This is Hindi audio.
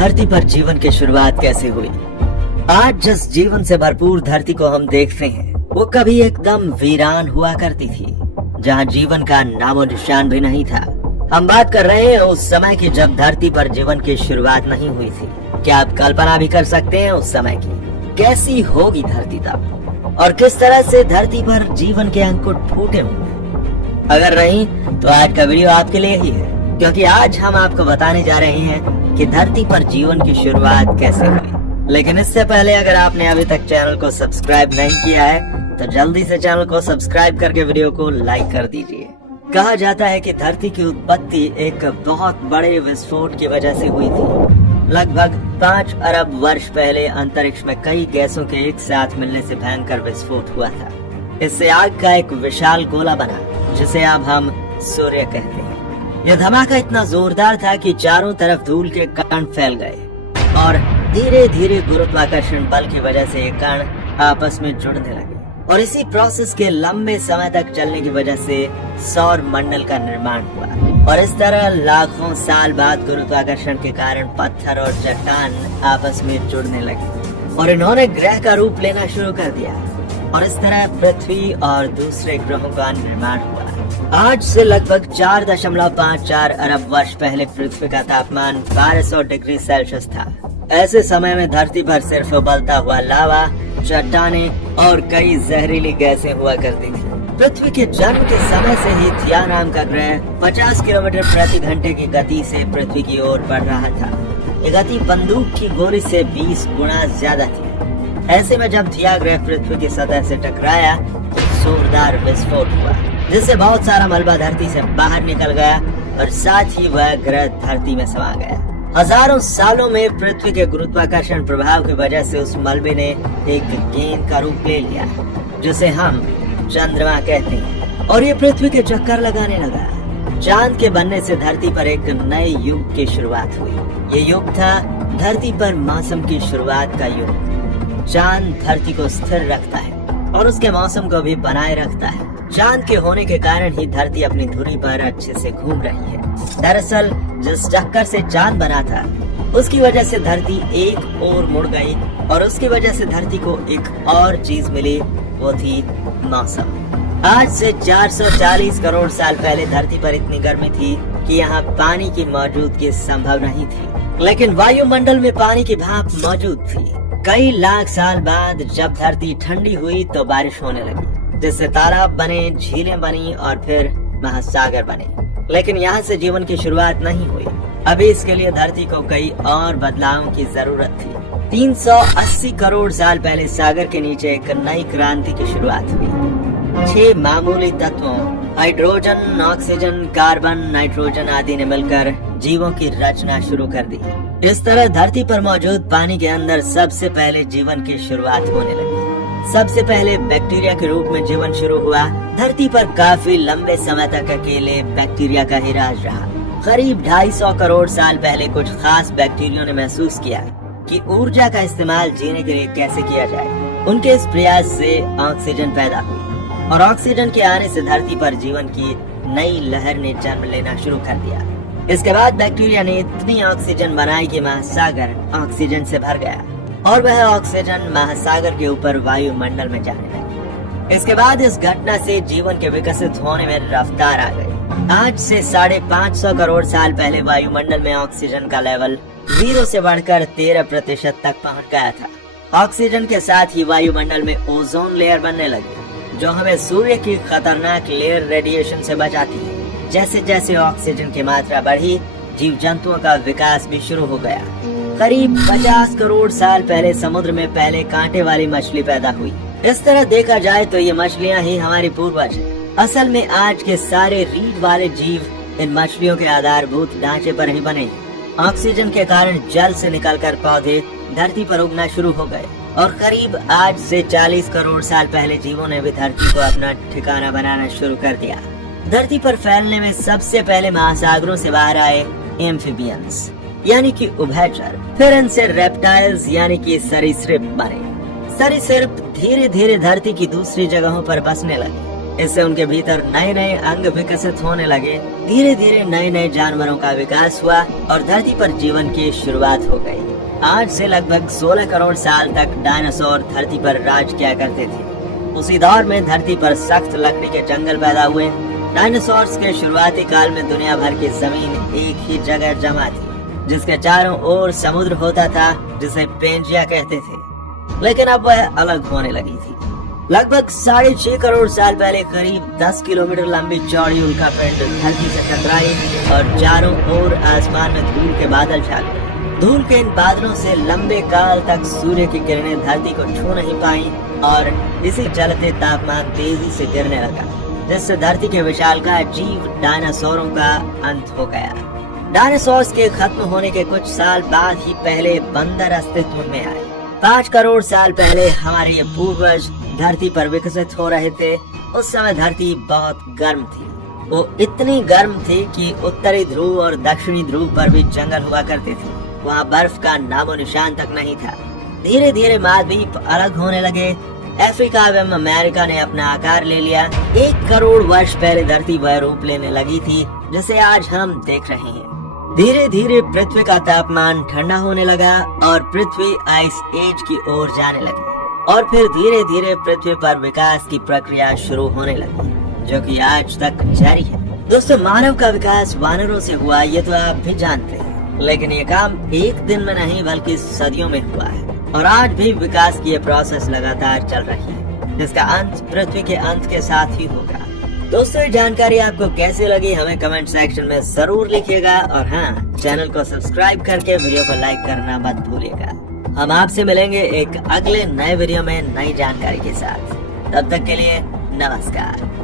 धरती पर जीवन की शुरुआत कैसे हुई। आज जिस जीवन से भरपूर धरती को हम देखते हैं वो कभी एकदम वीरान हुआ करती थी, जहाँ जीवन का नामो निशान भी नहीं था। हम बात कर रहे हैं उस समय की जब धरती पर जीवन की शुरुआत नहीं हुई थी। क्या आप कल्पना भी कर सकते हैं उस समय की कैसी होगी धरती तब, और किस तरह से धरती पर जीवन के अंकुर फूटे होंगे। अगर नहीं तो आज का वीडियो आपके लिए ही है, क्योंकि आज हम आपको बताने जा रहे हैं कि धरती पर जीवन की शुरुआत कैसे हुई। लेकिन इससे पहले अगर आपने अभी तक चैनल को सब्सक्राइब नहीं किया है तो जल्दी से चैनल को सब्सक्राइब करके वीडियो को लाइक कर दीजिए। कहा जाता है कि धरती की उत्पत्ति एक बहुत बड़े विस्फोट की वजह से हुई थी। लगभग 5 अरब वर्ष पहले अंतरिक्ष में कई गैसों के एक साथ मिलने से भयंकर विस्फोट हुआ था। इससे आग का एक विशाल गोला बना, जिसे अब हम सूर्य कहते हैं। यह धमाका इतना जोरदार था कि चारों तरफ धूल के कण फैल गए और धीरे धीरे गुरुत्वाकर्षण बल की वजह से ये कण आपस में जुड़ने लगे, और इसी प्रोसेस के लंबे समय तक चलने की वजह से सौर मंडल का निर्माण हुआ। और इस तरह लाखों साल बाद गुरुत्वाकर्षण के कारण पत्थर और चट्टान आपस में जुड़ने लगे और इन्होंने ग्रह का रूप लेना शुरू कर दिया, और इस तरह पृथ्वी और दूसरे ग्रहों का निर्माण हुआ। आज से लगभग 4.54 अरब वर्ष पहले पृथ्वी का तापमान 1200 डिग्री सेल्सियस था। ऐसे समय में धरती पर सिर्फ उबलता हुआ लावा, चट्टानें और कई जहरीली गैसें हुआ करती थी। पृथ्वी के जन्म के समय से ही थिया नाम का ग्रह 50 किलोमीटर प्रति घंटे की गति से पृथ्वी की ओर बढ़ रहा था। ये गति बंदूक की गोली से 20 गुना ज्यादा थी। ऐसे में जब थिया ग्रह पृथ्वी की सतह से टकराया तो जोरदार विस्फोट हुआ, जिससे बहुत सारा मलबा धरती से बाहर निकल गया और साथ ही वह ग्रह धरती में समा गया। हजारों सालों में पृथ्वी के गुरुत्वाकर्षण प्रभाव की वजह से उस मलबे ने एक गेंद का रूप ले लिया, जिसे हम चंद्रमा कहते हैं, और ये पृथ्वी के चक्कर लगाने लगा। चांद के बनने से धरती पर एक नए युग की शुरुआत हुई। ये युग था धरती पर मौसम की शुरुआत का युग। चांद धरती को स्थिर रखता है और उसके मौसम को भी बनाए रखता है। चांद के होने के कारण ही धरती अपनी धुरी पर अच्छे से घूम रही है। दरअसल जिस चक्कर से चांद बना था उसकी वजह से धरती एक ओर मुड़ गई, और उसकी वजह से धरती को एक और चीज मिली, वो थी मौसम। आज से 440 करोड़ साल पहले धरती पर इतनी गर्मी थी कि यहाँ पानी की मौजूदगी संभव नहीं थी, लेकिन वायुमंडल में पानी की भाप मौजूद थी। कई लाख साल बाद जब धरती ठंडी हुई तो बारिश होने लगी, जिससे तालाब बने, झीलें बनी और फिर महासागर बने। लेकिन यहाँ से जीवन की शुरुआत नहीं हुई। अभी इसके लिए धरती को कई और बदलावों की जरूरत थी। 380 करोड़ साल पहले सागर के नीचे एक नई क्रांति की शुरुआत हुई। 6 मामूली तत्वों हाइड्रोजन, ऑक्सीजन, कार्बन, नाइट्रोजन आदि ने मिलकर जीवों की रचना शुरू कर दी। इस तरह धरती पर मौजूद पानी के अंदर सबसे पहले जीवन की शुरुआत होने लगी। सबसे पहले बैक्टीरिया के रूप में जीवन शुरू हुआ। धरती पर काफी लंबे समय तक अकेले बैक्टीरिया का ही राज रहा। करीब 250 करोड़ साल पहले कुछ खास बैक्टीरिया ने महसूस किया कि ऊर्जा का इस्तेमाल जीने के लिए कैसे किया जाए। उनके इस प्रयास से ऑक्सीजन पैदा हुई, और ऑक्सीजन के आने से धरती पर जीवन की नई लहर ने जन्म लेना शुरू कर दिया। इसके बाद बैक्टीरिया ने इतनी ऑक्सीजन बनाई कि महासागर ऑक्सीजन से भर गया, और वह ऑक्सीजन महासागर के ऊपर वायुमंडल में जाने लगी। इसके बाद इस घटना से जीवन के विकसित होने में रफ्तार आ गई। आज से 550 करोड़ साल पहले वायुमंडल में ऑक्सीजन का लेवल 0 से बढ़कर 13% तक पहुंच गया था। ऑक्सीजन के साथ ही वायुमंडल में ओजोन लेयर बनने लगी, जो हमें सूर्य की खतरनाक लेयर रेडिएशन से बचाती है। जैसे जैसे ऑक्सीजन की मात्रा बढ़ी, जीव जंतुओं का विकास भी शुरू हो गया। करीब 50 करोड़ साल पहले समुद्र में पहले कांटे वाली मछली पैदा हुई। इस तरह देखा जाए तो ये मछलियाँ ही हमारी पूर्वज हैं। असल में आज के सारे रीढ़ वाले जीव इन मछलियों के आधारभूत ढांचे पर ही बने हैं। ऑक्सीजन के कारण जल से निकलकर पौधे धरती पर उगना शुरू हो गए, और करीब आज से 40 करोड़ साल पहले जीवों ने भी धरती को अपना ठिकाना बनाना शुरू कर दिया। धरती पर फैलने में सबसे पहले महासागरों से बाहर आए एम्फीबियंस, यानी कि उभयचर। फिर इनसे रेप्टाइल्स यानी कि सरीसृप बने। सरीसृप धीरे धीरे धरती की दूसरी जगहों पर बसने लगे। इससे उनके भीतर नए नए अंग विकसित होने लगे। धीरे धीरे नए नए जानवरों का विकास हुआ और धरती पर जीवन की शुरुआत हो गई। आज से लगभग 16 करोड़ साल तक डायनासोर धरती पर राज किया करते थे। उसी दौर में धरती पर सख्त लकड़ी के जंगल पैदा हुए। डायनासोर्स के शुरुआती काल में दुनिया भर की जमीन एक ही जगह जमा थी, जिसके चारों ओर समुद्र होता था, जिसे पेंजिया कहते थे। लेकिन अब वह अलग होने लगी थी। लगभग 6.5 करोड़ साल पहले करीब 10 किलोमीटर लंबी चौड़ी उल्कापिंड धरती से टकराई और चारों ओर आसमान में धूल के बादल छा गए। धूल के इन बादलों से लंबे काल तक सूर्य की किरणें धरती को छू नहीं पाई और इसी चलते तापमान तेजी से गिरने लगा, जिससे धरती के विशालकाय जीव डायनासोरों का अंत हो गया। डायनासोर्स के खत्म होने के कुछ साल बाद ही पहले बंदर अस्तित्व में आए। 5 करोड़ साल पहले हमारे ये पूर्वज धरती पर विकसित हो रहे थे। उस समय धरती बहुत गर्म थी। वो इतनी गर्म थी कि उत्तरी ध्रुव और दक्षिणी ध्रुव पर भी जंगल हुआ करते थे। वहाँ बर्फ का नामो निशान तक नहीं था। धीरे धीरे महाद्वीप अलग होने लगे। अफ्रीका एवं अमेरिका ने अपना आकार ले लिया। 1 करोड़ वर्ष पहले धरती वह रूप लेने लगी थी जिसे आज हम देख रहे हैं। धीरे धीरे पृथ्वी का तापमान ठंडा होने लगा और पृथ्वी आइस एज की ओर जाने लगी और फिर धीरे धीरे पृथ्वी पर विकास की प्रक्रिया शुरू होने लगी, जो कि आज तक जारी है। दोस्तों, मानव का विकास वानरों से हुआ, ये तो आप भी जानते हैं। लेकिन ये काम एक दिन में नहीं बल्कि सदियों में हुआ है और आज भी विकास की ये प्रोसेस लगातार चल रही है, जिसका अंत पृथ्वी के अंत के साथ ही होगा। दोस्तों, ये जानकारी आपको कैसी लगी हमें कमेंट सेक्शन में जरूर लिखिएगा और हाँ, चैनल को सब्सक्राइब करके वीडियो को लाइक करना मत भूलिएगा। हम आपसे मिलेंगे एक अगले नए वीडियो में नई जानकारी के साथ। तब तक के लिए नमस्कार।